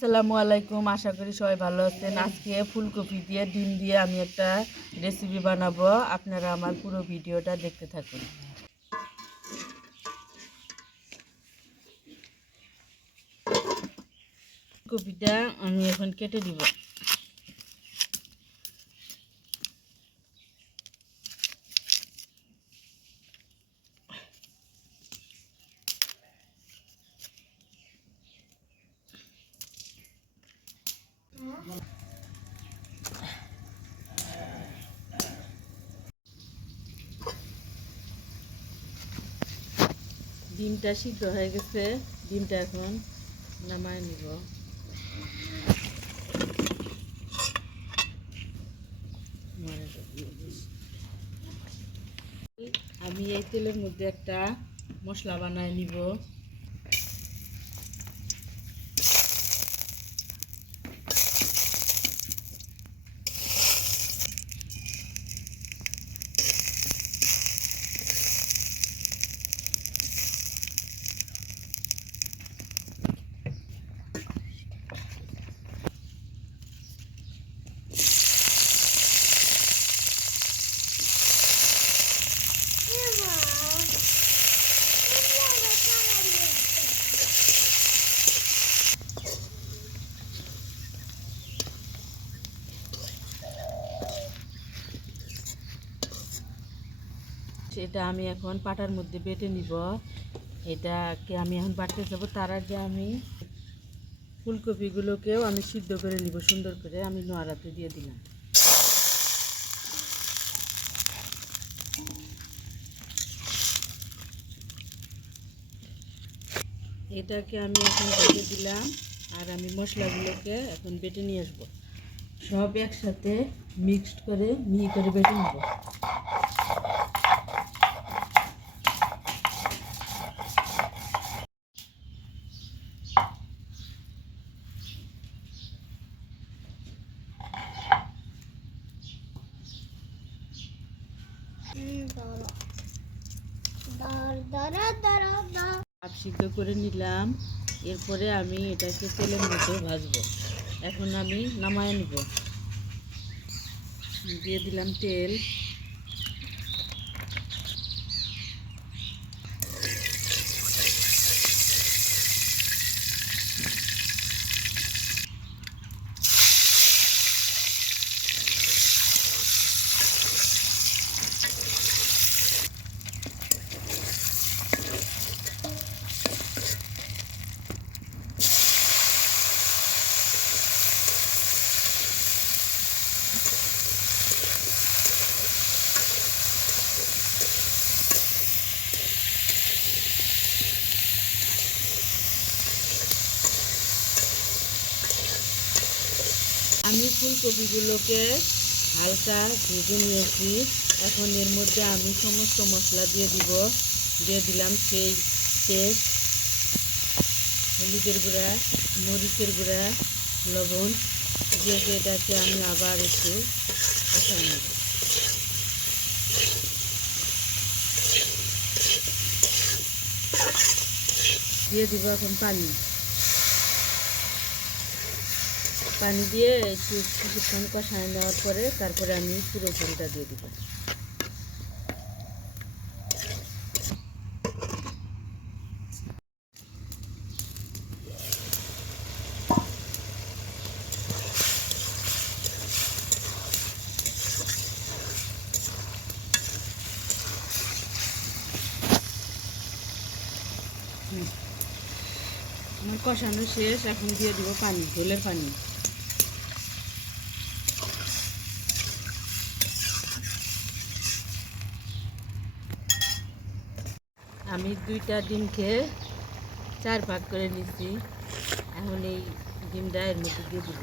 আসসালামু আলাইকুম, আশা করি সবাই ভালো আছেন। আজকে ফুলকপি দিয়ে ডিম দিয়ে আমি একটা রেসিপি বানাবো। আপনারা আমার পুরো ভিডিওটা দেখতে থাকুন। ফুলকপিটা আমি এখন কেটে দিব। ডিমটা সিদ্ধ হয়ে গেছে, ডিমটা এখন নামায় নিব। আমি এই তেলের মধ্যে একটা মশলা বানায় নিব। সেটা আমি এখন পাটার মধ্যে বেটে নিব। এটাকে আমি এখন বাটতে যাব। তার আগে আমি ফুলকপিগুলোকেও আমি সিদ্ধ করে নিব সুন্দর করে। আমি নোয়ারাতে দিয়ে দিলাম। এটাকে আমি এখন বেটে দিলাম, আর আমি মশলাগুলোকে এখন বেটে নিয়ে আসবো। সব একসাথে মিক্সড করে মিহি করে বেটে নেব। সিদ্ধ করে নিলাম। এরপরে আমি এটাকে তেলের মধ্যে ভাজবো। এখন আমি নামায় নিব। দিয়ে দিলাম তেল। আমি ফুলকপিগুলোকে হালকা ভেজে নিয়েছি। এখন এর মধ্যে আমি সমস্ত মশলা দিয়ে দিব। দিয়ে দিলাম সেই পেস্ট, হলুদের গুঁড়া, মরিচের গুঁড়া, লবণ। দিয়ে এটাকে আমি আবার একটু কষাই নেব। দিয়ে দিব এখন পানি। পানি দিয়ে একটু কিছুক্ষণ কষায় নেওয়ার পরে তারপরে আমি পুরো ঝোলটা দিয়ে দিব। আমার কষানো শেষ। এখন দিয়ে দিব পানি, ঝোলের পানি। আমি 2টা ডিমকে 4 ভাগ করে নিচ্ছি। এখন এই ডিমটা এর মধ্যে দিয়ে দিব।